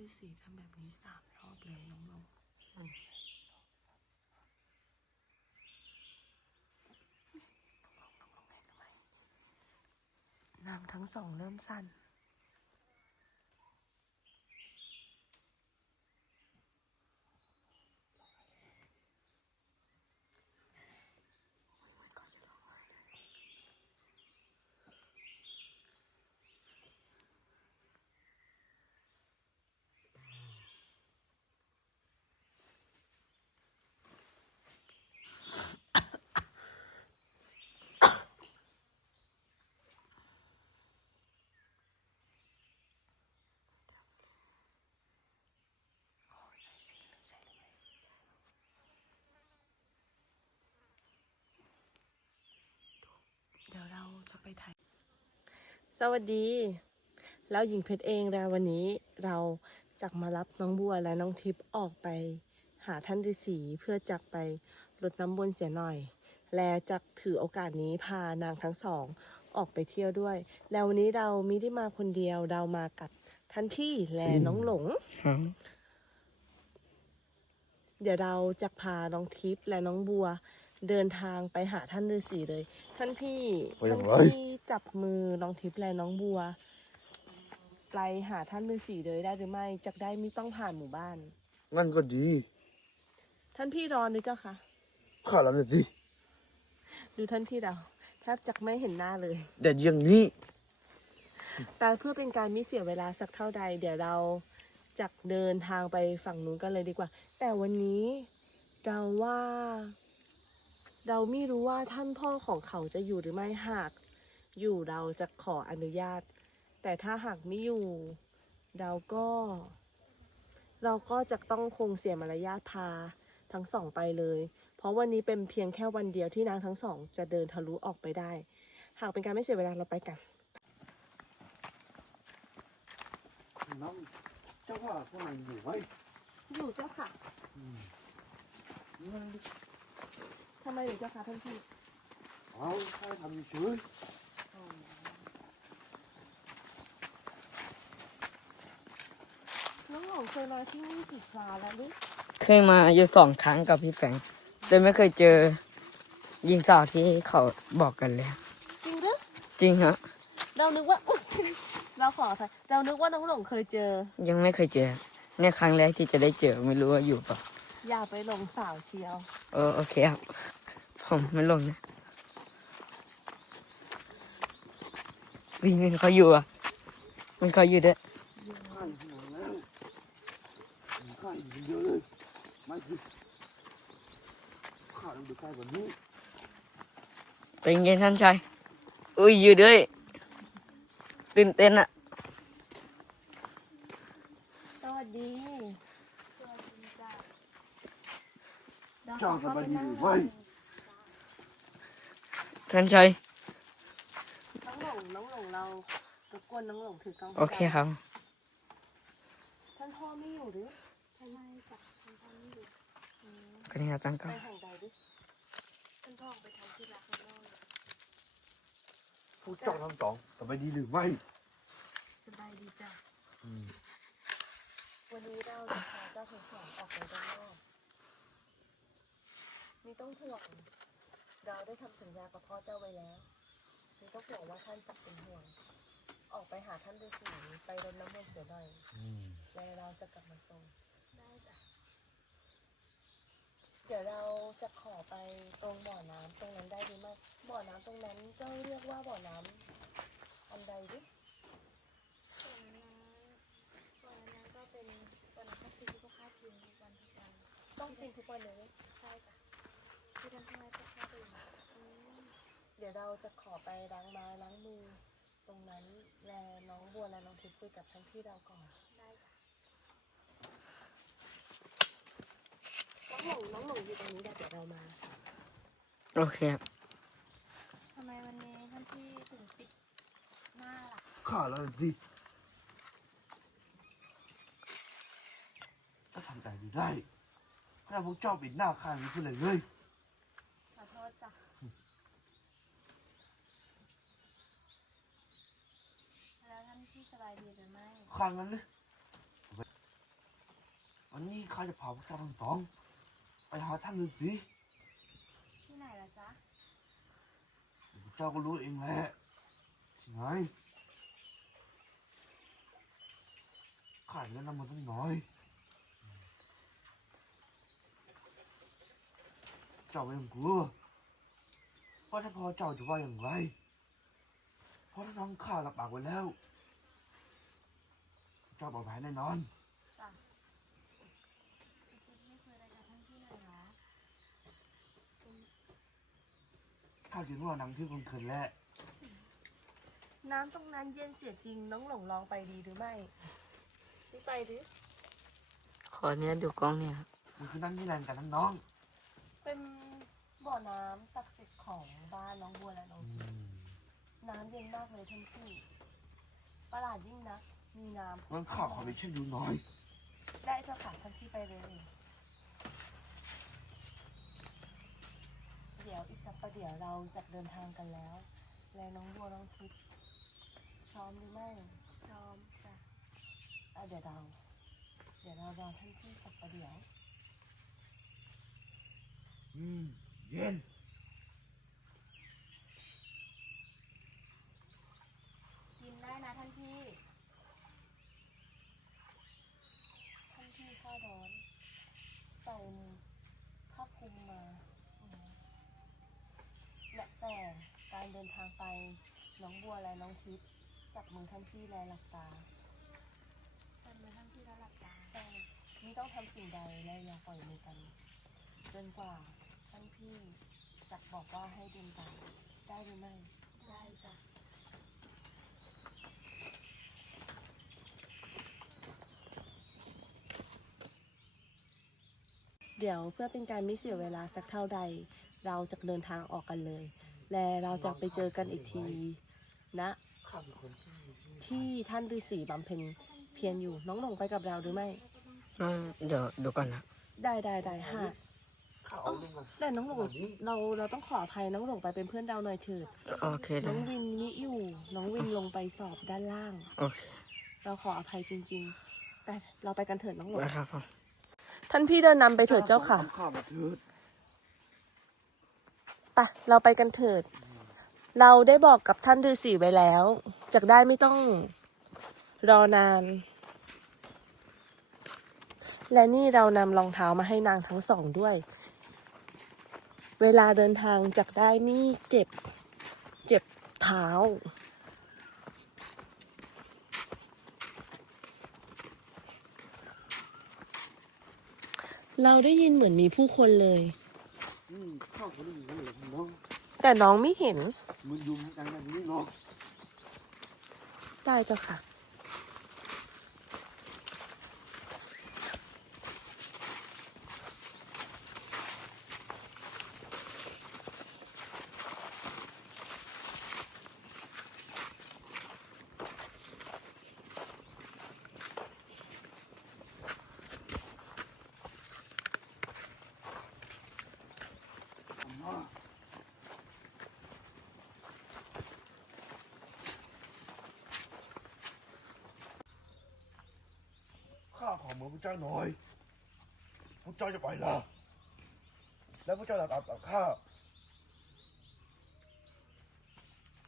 ฤาษีทำแบบนี้สามรอบเลยน้องลงน้ำทั้งสองเริ่มสั่น ไปถ่ายสวัสดีแล้วหญิงเพชรเองแล้ววันนี้เราจะมารับน้องบัวและน้องทิพย์ออกไปหาท่านฤาษีเพื่อจักไปรดน้ำบนต์เสียหน่อย และจักถือโอกาสนี้พานางทั้งสองออกไปเที่ยวด้วย แล้ววันนี้เรามิได้มาคนเดียวเรามากับท่านพี่และน้องหลง เดี๋ยวเราจะพาน้องทิพย์และน้องบัว เดินทางไปหาท่านฤาษีเลย ท่านพี่ไปยัท่านงไงพี่จับมือน้องทิพย์และน้องบัว ไปหาท่านฤาษีเลยได้หรือไม่จะได้ไม่ต้องผ่านหมู่บ้าน งั้นก็ดี ท่านพี่รอนหรือเจ้าคะข้าแล้วนะสิดูท่านพี่เราแทบจะไม่เห็นหน้าเลยแดดอย่างนี้ แต่เพื่อเป็นการไม่เสียเวลาสักเท่าใด เดี๋ยวเราจะเดินทางไปฝั่งนู้นกันเลยดีกว่า แต่วันนี้เราว่า เราไม่รู้ว่าท่านพ่อของเขาจะอยู่หรือไม่หาก อยู่เราจะขออนุญาต แต่ถ้าหากไม่อยู่ เราก็ เราก็จะต้องคงเสียมารยาทพาทั้งสองไปเลย เพราะวันนี้เป็นเพียงแค่วันเดียวที่นางทั้งสอง จะเดินทะลุออกไปได้ หากเป็นการไม่เสียเวลาเราไปกันน้องเจ้าว่าทำไมอยู่ไว้อยู่เจ้าค่ะ ทำไมหรือเจ้าค่ะท่านพี่เอาข้าทำเฉยน้องหลงเคยมาที่นี่กี่คราแล้วลูกเคยมาอยู่สองครั้งกับพี่แฟงแต่ไม่เคยเจอหญิงสาวที่เขาบอกกันเลย จริงหรือจริงฮะ เรานึกว่าอุ๊ยเราขออภัยเรานึกว่าน้องหลงเคยเจอ ยังไม่เคยเจอ เนี่ยครั้งแรกที่จะได้เจอไม่รู้ว่าอยู่เปล่าอย่าไปหลงสาวเชียว เออโอเคครับ ผมไม่ลงนะวิ่งเงินเขาอยู่อะ มันเขาอยู่ด้วยๆข้าอยู่ไหนแล้วข้าอยู่เยอะเลยไม่สิข้าต้องดูใกล้กว่านี้เป็นไงท่านชายอุ้ยอยู่ด้วยตื่นเต้นอะสวัสดีเจ้าสบายดีหรือไม่ ท่านชายน้องหลงน้องหลงเรารบกวนน้องหลงถือกล้องให้โอเคครับ ท่านพ่อไม่อยู่หรือก็นี่ครับตั้งกล้ไปองแห่งใดหรือท่านพ่อไปทำที่รักข้างนอกพวกเจ้าทั้งสองสบายดีหรือไม่สบายดีจ้ะอืมวันนี้เราจะพาเจ้าทั้งสองออกไปด้านนอกไม่ต้องห่วง เราได้ทำสัญญากับพ่อเจ้าไว้แล้วไม่ต้องห่วงว่าท่านจะเป็นห่วง ออกไปหาท่านฤาษีไปรดน้ำมนต์เสียหน่อยอืมแล้วเราจะกลับมาส่งได้จ้ะเดี๋ยวเราจะขอไปตรงบ่อน้ำตรงนั้นได้หรือไม่บ่อน้ำตรงนั้นเจ้าเรียกว่าบ่อน้ำอันใดดิส่วนนั้นส่วนนั้นก็เป็นวันพักที่ก็คาดทิ้งวันทุกวันต้องเป็นทุกวันเลยใช่จ้ะที่ท่านทำไมก็คาด เองอืมเดี๋ยวเราจะขอไปล้างไม้ล้างมือ ตรงนั้นแลน้องบัวและน้องทิพย์คุยกับทั้งพี่เราก่อน ได้จ้ะน้องหลงน้องหลงอยู่ตรงนี้เดี๋ยวเรามา โอเคครับทำไมวันนี้ท่านพี่ถึงปิดหน้าล่ะ ข้าแล้วนะสิถ้าทำใจไม่ได้ถ้าพวกเจ้าปิดหน้าข้าอย่างนี้เพื่ออะไรเลย ขอโทษจ้ะ แล้วท่านพี่สบายดีหรือไม่ข้างั้นเลยข้าจะพาพวกเจ้าทั้งสองไปหาท่านฤาษีที่ไหนล่ะจ๊ะพวกเจ้าก็รู้เองแหละที่ไหนข้าแนะนำมันต้องน้อย เจ้าไม่ต้องกลัวเพราะถ้าพอเจ้าจะว่าอย่างไรเพราะถ้าน้องข้ารับปากไว้แล้วเจ้าปลอดภัยแน่นอนจ้ะคุณไม่เคยรายการท่านพี่หน่อยเหรอข้าจึงว่านังที่คุณคืนแหละน้ำตรงนั้นเย็นเสียจริงน้องหลงลองไปดีหรือไม่ไม่ไปดิขอเนี้ยดูกล้องเนี่ยครับมันคือนั่งที่แรงกันทั้งน้องเป็นบ่อน้ำศักดิ์สิทธิ์ของบ้านน้องบัวและน้องทิพย์น้ำเย็นมากเลยท่านพี่ ประหลาดยิ่งนะ มีน้ำงั้นข้าขอไปเช็คดูหน่อยได้เจ้าค่ะท่านพี่ไปเลย เดี๋ยวอีกสักประเดี๋ยวเราจะเดินทางกันแล้ว และน้องบัวน้องทิพย์พร้อมหรือไม่พร้อมจ้ะอะเดี๋ยวเรา เดี๋ยวเรารอท่านพี่สักประเดี๋ยว อืม เย็น กินได้นะท่านพี่ ท่านพี่ข้าร้อนใส่ผ้าคลุมมาอืม แต่การเดินทางไปน้องบัวและน้องทิพย์จับมือท่านพี่และหลับตาจำมือท่านพี่แล้วหลับตาใช่ไม่ต้องทำสิ่งใดและอย่าปล่อยมือกันจนกว่าท่านพี่จะบอกว่าให้เดินตามได้หรือไม่ได้จ้ะเดี๋ยวเพื่อเป็นการไม่เสียเวลาสักเท่าใด เราจะเดินทางออกกันเลย และเราจะไปเจอกันอีกทีณข้าเป็นคนที่ที่ท่านฤาษีบำเพ็ญเพียรอยู่น้องหลงไปกับเราหรือไม่อืมเดี๋ยวดูก่อนนะได้ได้ได้ฮะข้าเอาเรื่องมันแต่น้องหลงเราเราต้องขออภัยน้องหลงไปเป็นเพื่อนเราหน่อยเถิดโอเคน้ได้องวินมิอยู่ น้องวินลงไปสอบด้านล่างโอเคเราขออภัยจริง ๆ แต่เราไปกันเถิดน้องหลงได้ครับผมท่านพี่เดินนำไปเถิดเจ้าค่ะอข้ามาเถิด ไปเราไปกันเถิด เราได้บอกกับท่านฤาษีไว้แล้วจะได้ไม่ต้องรอนาน และนี่เรานำรองเท้ามาให้นางทั้งสองด้วย เวลาเดินทางจะได้ไม่เจ็บ เจ็บเท้าเราได้ยินเหมือนมีผู้คนเลย อืมข้าก็รู้อยู่แล้วน้องแต่น้องไม่เห็นมันอยู่อย่างนั้นนี่น้องได้เจ้าค่ะ ข้าขอเหมือนพระเจ้าหน่อยพระเจ้าจะไปล่ะแล้วพระเจ้าจะตามต่อข้า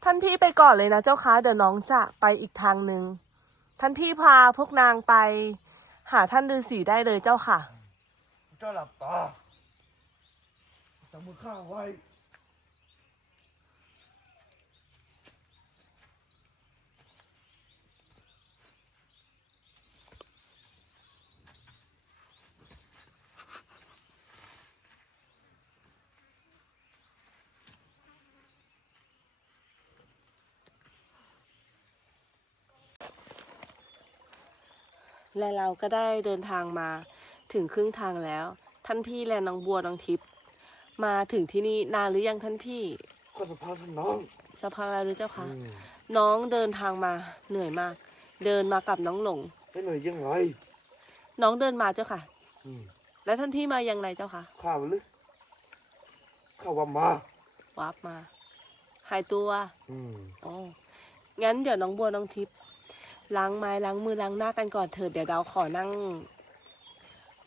ท่านพี่ไปก่อนเลยนะเจ้าค่ะเดี๋ยวน้องจะไปอีกทางหนึ่งท่านพี่พาพวกนางไป หาท่านฤาษีได้เลยเจ้าค่ะ พระเจ้าหลับตาจับมือข้าไว้ และเราก็ได้เดินทางมาถึงครึ่งทางแล้ว ท่านพี่และน้องบัวน้องทิพย์มาถึงที่นี่นานหรือยังท่านพี่ก็สภาพท่านน้องสักพักแล้วหรือเจ้าคะอืมน้องเดินทางมาเหนื่อยมาก เดินมากับน้องหลงไม่เหนื่อยยังไงน้องเดินมาเจ้าค่ะอืมแล้วท่านพี่มาอย่างไรเจ้าคะข้าไปเลยข้าว่ามาวาร์ปมา หายตัว อืมอ๋องั้นเดี๋ยวน้องบัวน้องทิพย์ ล้างไม้ล้างมือล้างหน้ากันก่อนเถิดเดี๋ยวเราขอนั่ง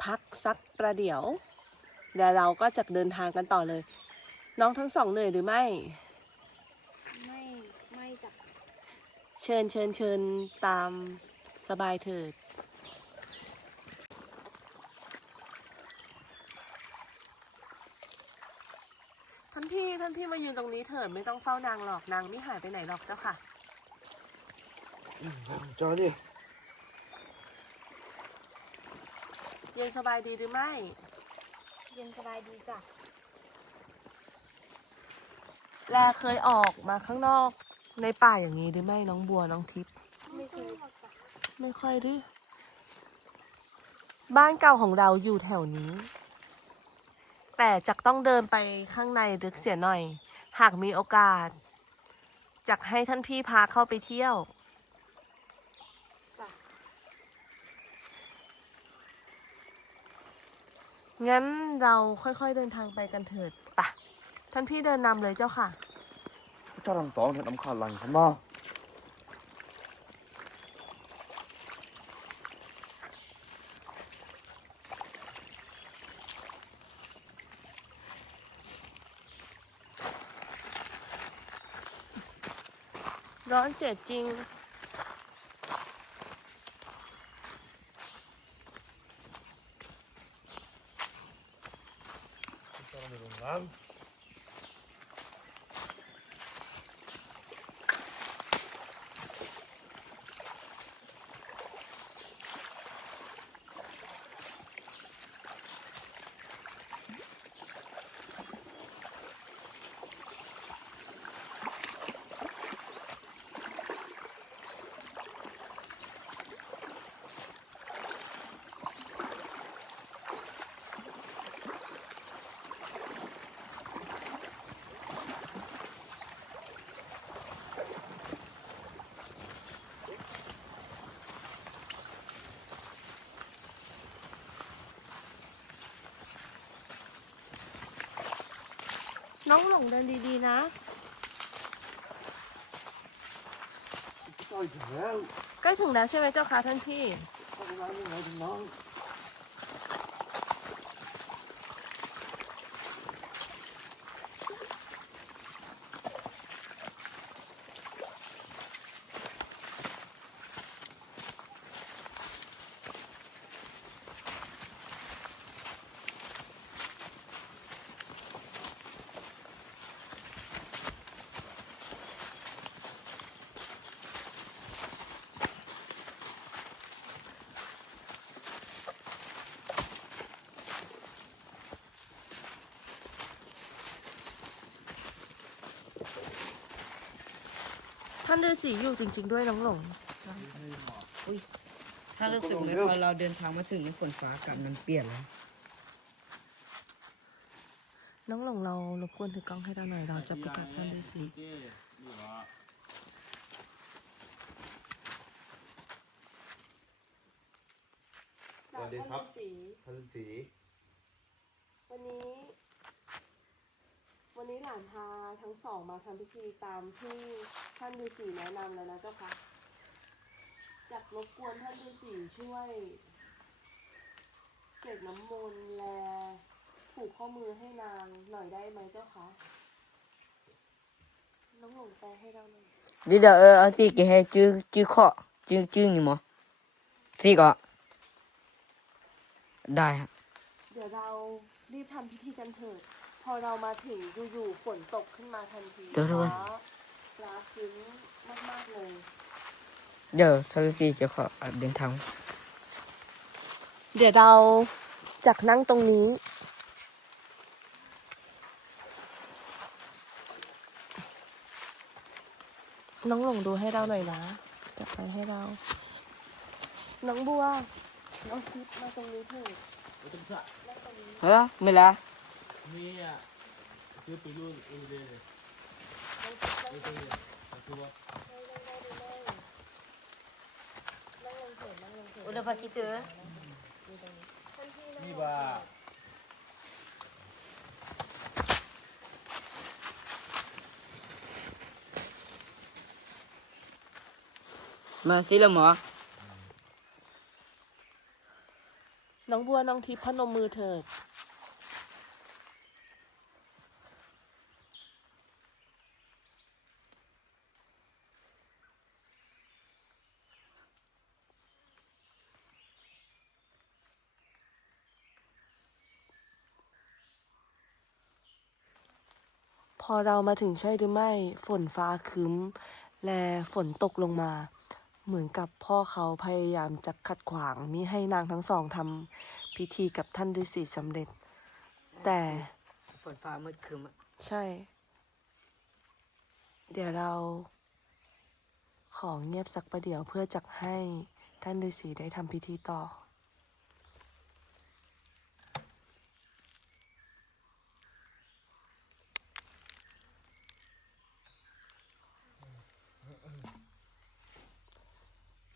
พักสักประเดี๋ยว เดี๋ยวเราก็จะเดินทางกันต่อเลย น้องทั้งสองเหนื่อยหรือไม่ ไม่ไม่จับเชิญเชิญเชิญตามสบายเถิด ท่านพี่ท่านพี่มายืนตรงนี้เถิดไม่ต้องเฝ้านางหรอกนางไม่หายไปไหนหรอกเจ้าค่ะเจ้าดิเย็นสบายดีหรือไม่ เย็นสบายดีจ้ะแลเคยออกมาข้างนอกในป่าอย่างนี้หรือไม่น้องบัวน้องทิพย์ไม่เคยจ้ะไม่ค่อยดิ บ้านเก่าของเราอยู่แถวนี้ แต่จะต้องเดินไปข้างในลึกเสียหน่อย หากมีโอกาสจะให้ท่านพี่พาเข้าไปเที่ยว จ้ะ งั้นเราค่อยๆเดินทางไปกันเถิดปะท่านพี่เดินนำเลยเจ้าค่ะเจ้าทั้งสองเนี่ยนำข้าวหลังฉันมา ร้อนเสียจริง เจ้ น้ำน้องหลงเดินดีๆนะเจ้าถึงแล้วใกล้ถึงแล้วใช่ไหมเจ้าค่ะท่านพี่เจ้าเป็นไรยังไงถึงน้อง ท่านฤาษีอยู่จริง ๆ ด้วยน้องหลง ถ้ารู้สึกไหมพอเราเดินทางมาถึงนี่ฝนฟ้าอากาศมันเปลี่ยนแล้ว น้องหลงเรารบกวนถือกล้องให้เราหน่อยเราจะไปกับท่านฤาษีสวัสดีครับ ท่านฤาษี ท่านสี วันนี้ วันนี้หลานพา ทั้งสองมาทำพิธีตามที่ท่านฤาษีแนะนำแล้วนะเจ้าค่ะจากรบกวนท่านฤาษีช่วยเสกน้ำมนต์แลผูกข้อมือให้นางหน่อยได้ไหมเจ้าคะน้องหลงแปลให้เราหน่อยเดี๋ยวเออเอาที่แกให้จื้อจื้อเคาะจื้อจื้อนี่มั้งที่ก็ได้ฮะเดี๋ยวเรารีบทำพิธีกันเถิดพ อเรามาถึงอยู่ๆฝนตกขึ้นมาทันทีเดี๋ยวทุกคน ฟ้าฟ้าครึ้มมากๆเลย เดี๋ยวทารุสีจะขอเดินทางเดี๋ยวเราจากนั่งตรงนี้ น้องหลงดูให้เราหน่อยนะจับไปให้เรา น้องบัว น้องคิดมาตรงนี้เถิดเฮ้ยไม่ละ Mia, io per lui voglio vedere. Io per lui, la tua. อุลภาคิเตอ Viva! มาสิละหมอ น้ององบัวน้องทิพย์พนมมือเถิด อเรามาถึงใช่หรือไม่ ฝนฟ้าครึ้มและฝนตกลงมา เหมือนกับพ่อเขาพยายามจะขัดขวางมิให้นางทั้งสองทำพิธีกับท่านฤาษีสำเร็จ แต่ฝนฟ้ามืดครึ้มอะใช่ เดี๋ยวเรา ขอเงียบสักประเดี๋ยวเพื่อจักให้ท่านฤาษีได้ทำพิธีต่อ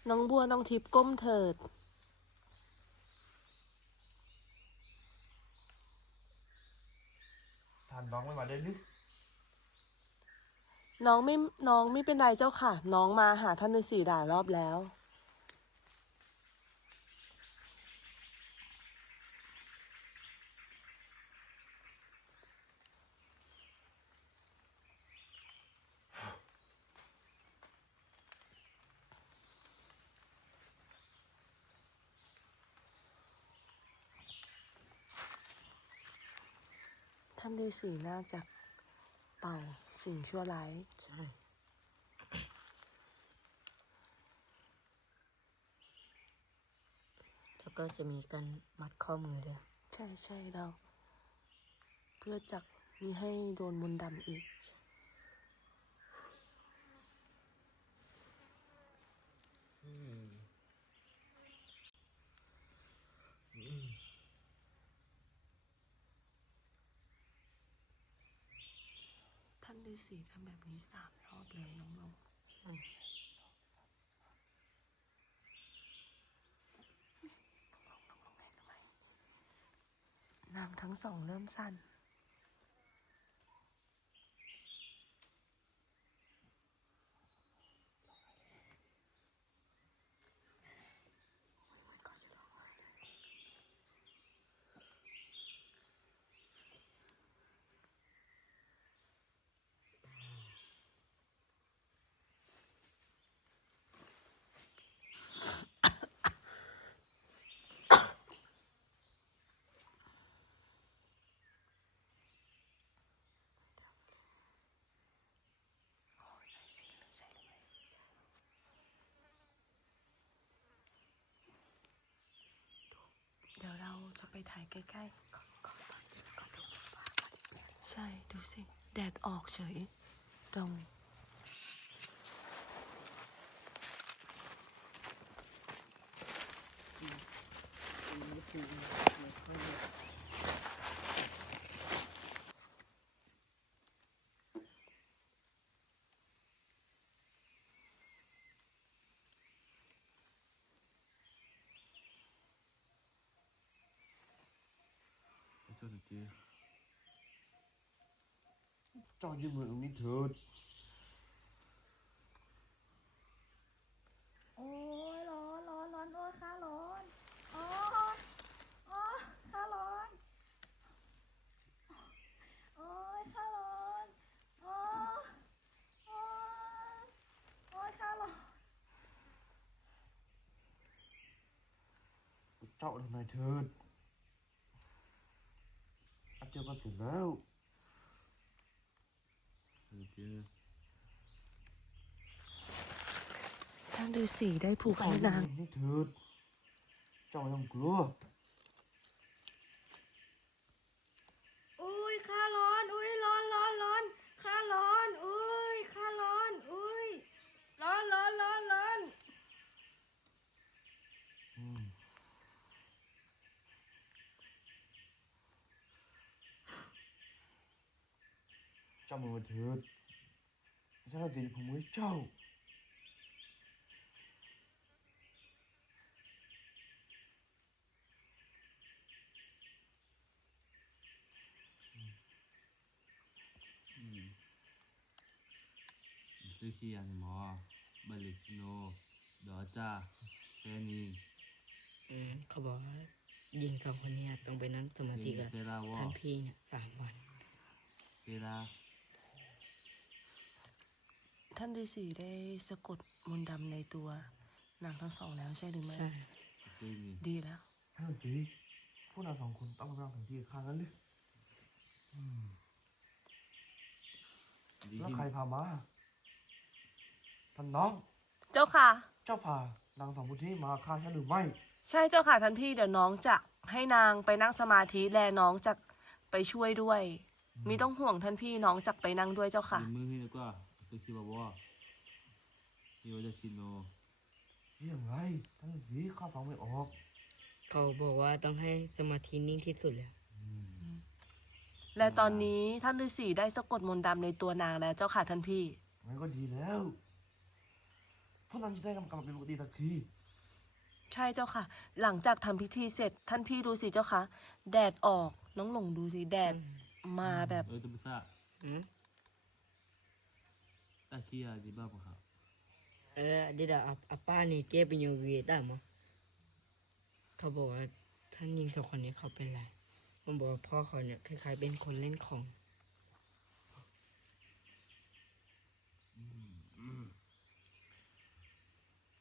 น้องบัวน้องทิพย์ก้มเถิดท่านน้องไม่มาได้หรือน้องไม่น้องไม่เป็นไรเจ้าค่ะ น้องมาหาท่านฤาษีหลายรอบแล้ว ท่านฤาษีน่าจะเป่าสิ่งชั่วร้าย ใช่ แล้วก็จะมีการมัดข้อมือด้วย ใช่ใช่เรา เพื่อจักมีให้โดนมนต์ดำอีกท่า สีทำแบบนี้สามรอบเลยน้องลงใช่น้ำทั้งสองเริ่มสั่น ไปถ่ายใกล้ๆ ใช่ ดูสิ แดดออกเฉยตรง ขอโทษนะเจ๊เจ้ายืนมือตรงนี้เถิดโอ้ยร้อนร้อนร้อนโอ้ยข้าร้อนโอ้ยโอ้ยข้าร้อนโอ้ยข้าร้อนโอ้ยโอ้ยโอ้ยข้าร้อนเจ้าทำไมเถิดอาเจอกันเสร็จแล้วเออเจ๊ท่านฤาษีได้ผูกให้นางนี่เถิดเจ้าไม่ต้องกลัว อุ้ยข้าร้อนอุ้ยร้อนร้อนร้อนข้าร้อนอุ้ยข้าร้อนอุ้ยร้อนร้อนร้อนร้อน อืม เจ้ามือมาเถิดเจ้าสิผมมือเจ้าอืมซื้อขี้อันหมอบัลลิสโน ดอจ้าแค่นี้อืมเขาบอกว่าหญิงสองคนเนี้ต้องไปนั่งสมาธิกับเซราวอท่านพี่เนี่ยสามวัน เซรา ท่านฤาษีได้สะกดมนต์ดำในตัวนางทั้งสองแล้วใช่หรือไม่ใช่เซนีดีแล้ว ท่านสีพวกเราสองคนต้องมาถึงที่ข้างนั้นเลยดีแล้วที่ใครพามาท่านน้อง เจ้าค่ะ เจ้าพานางสองคนนี้มาฆ่าฉันหรือไม่ ใช่เจ้าค่ะท่านพี่เดี๋ยวน้องจะให้นางไปนั่งสมาธิแลน้องจะไปช่วยด้วย มีต้องห่วงท่านพี่น้องจะไปนั่งด้วยเจ้าค่ะ ดีมือให้ดีกว่า สุขีบาวอเดี๋ยวจะชินโนย่างไรท่านสีข้าฟังไม่ออก เขาบอกว่าต้องให้สมาธินิ่งที่สุดเลยและตอนนี้ท่านฤาษีได้สะกดมนต์ดำในตัวนางแล้วเจ้าค่ะท่านพี่งั้นก็ดีแล้วพวกนั้นจะได้กลับเป็นปกติสักที ใช่เจ้าค่ะ หลังจากทำพิธีเสร็จท่านพี่ดูสิเจ้าค่ะ แดดออกน้องหลงดูสิแดดมาแบบ เออจะไปซ่าอืมตาบ้าปะครับเออ เดี๋ยวเอาเอาป้านี่เก็บเป็นยูวีได้มั้งเขาบอกว่าท่านหญิงสองคนนี้เขาเป็นไรผมบอกว่าพ่อเขาเนี่ยคล้ายๆเป็นคนเล่นของ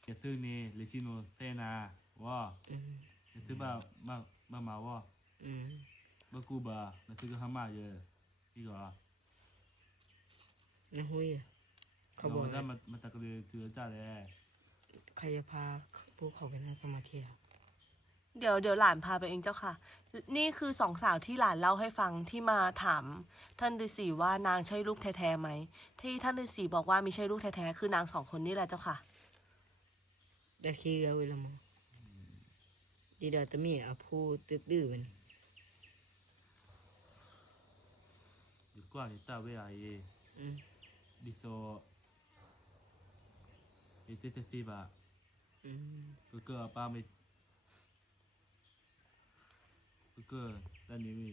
เกซื้อเนเลชิโนเซนาวออืมเกซื้อบ้าบ้าบ้ามาวออืมบ้ากูบ้าแล้วซื้อก็ห้ามาเยอะอีกเหรอนะฮุยอะ เขาเขาบบออกกว่าว่ามันมันตะกรือคือจ้าเลยใครจะพาพวกเขาไปนั่งสมาธิอะเดี๋ยวเดี๋ยวหลานพาไปเองเจ้าค่ะ นี่คือสองสาวที่หลานเล่าให้ฟังที่มาถาม ท่านฤาษีว่านางใช่ลูกแท้ๆไหม ที่ท่านฤาษีบอกว่าไม่ใช่ลูกแท้ๆคือนางสองคนนี่แหละเจ้าค่ะได้ขี้เอาไว้ละมั้งดีเดยวจะมีอาพูตื้อดื้อๆมันดีกว่าจะจ้าเวไอเออืมดิโซ เอเจเจซีบ้าอืมก็เกิดป้าไม่ก็เกิดด้านนี้มี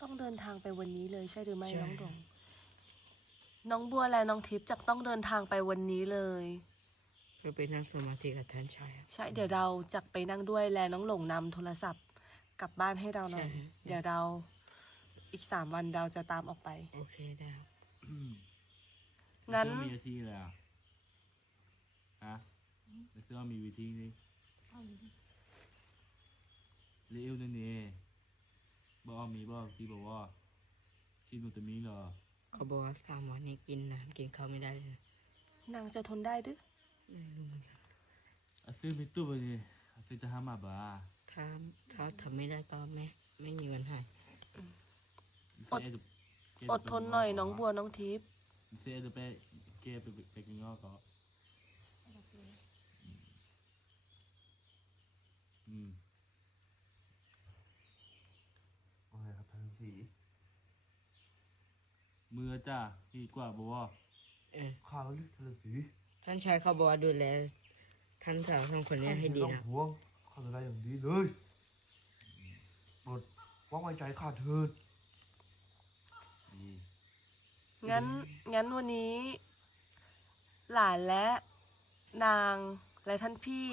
ต้องเดินทางไปวันนี้เลยใช่หรือไม่น้องดงน้องบัวและน้องทิพย์จะต้องเดินทางไปวันนี้เลยเพื่อไปนั่งสมาธิกับท่านชายอะใช่เดี๋ยวเราจะไปนั่งด้วยและน้องหลงนำโทรศัพท์ กลับบ้านให้เราหน่อยใช่ เดี๋ยวเราอีกสามวันเราจะตามออกไป โอเคได้ครับ งั้นเสื้อมีวิธีเลยอะฮะเสื้อมีวิธีนี่เลี้ยวนี่นี่บอกมีบอกที่บอกว่าที่หนูจะมีเหรอเขาบอกว่าสามวันนี้กินน้ำกินข้าวไม่ได้เลยนางจะทนได้หรือไม่รู้เหมือนกันอาซื้อไปตู้ไปดิอาซื้อจะห้ามาบ้าถ้าถ้าทำไม่ได้ก็ไม่ไม่มีวันหายอดทนหน่อยน้องบัวน้องทิพย์ เสียจะไปเก็บไปไปกินงอกก็อืมโอเคครับท่านสีมือจ้าดีกว่าบอกว่าเออข้าแล้วลึกท่านสีท่านชายเขาบอกว่าดูแลท่านสาวสองคนนี้ให้ดีท่านะไม่ต้องห่วงข้าดูแลอย่างดีเลยโปรดวางไว้ใจข้าเถิดดี งั้นงั้นวันนี้ หลานและนางและท่านพี่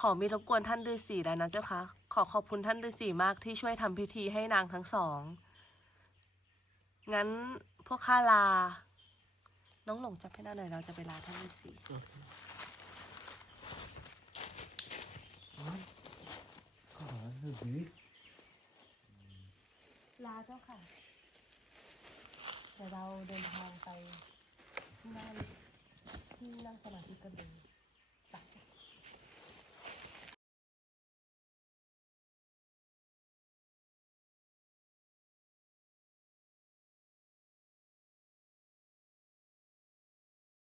ขอมีรบกวนท่านฤาษีแล้วนะเจ้าคะ ขอขอบคุณท่านฤาษีมากที่ช่วยทำพิธีให้นางทั้งสอง งั้นพวกข้าลา น้องหลงจับให้หน้าหน่อยเราจะไปลาท่านฤาษีโอเคข้าหาท่านสีลาเจ้าค่ะ แต่เราเดินทางไปที่นั่นที่นั่งสมาธิกันเลย